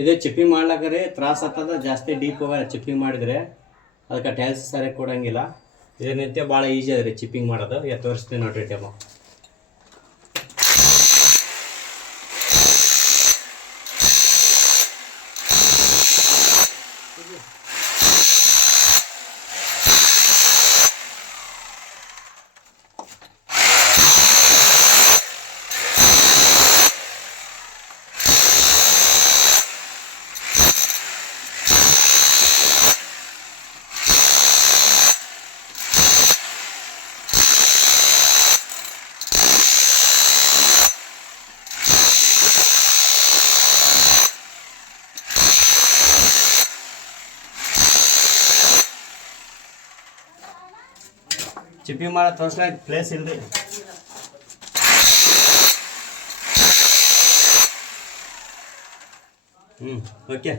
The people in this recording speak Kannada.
ಇದು ಚಿಪ್ಪಿಂಗ್ ಮಾಡ್ಲಾಕ್ರಿ ತ್ರಾಸ ಆಗ್ತದ, ಜಾಸ್ತಿ ಡೀಪ್ ಹೋಗಲ್ಲ ಚಿಪ್ಪಿಂಗ್ ಮಾಡಿದ್ರೆ, ಅದಕ್ಕೆ ಟೈಲ್ಸ್ ಸರಿಯಾಗಿ ಕೊಡಂಗಿಲ್ಲ. ಇದ್ರ ನಿತ್ಯ ಭಾಳ ಈಜಿ ಅದ ರೀ ಚಿಪ್ಪಿಂಗ್ ಮಾಡೋದು. ತೋರಿಸ್ತೀನಿ ನೋಡ್ರಿ ಡೆಮೋ. ಚಿಪ್ಪಿಂಗ್ ಮಾಡೋ ತೋರಿಸ್ಲಾಕ ಪ್ಲೇಸ್ ಇಲ್ರಿ. ಓಕೆ.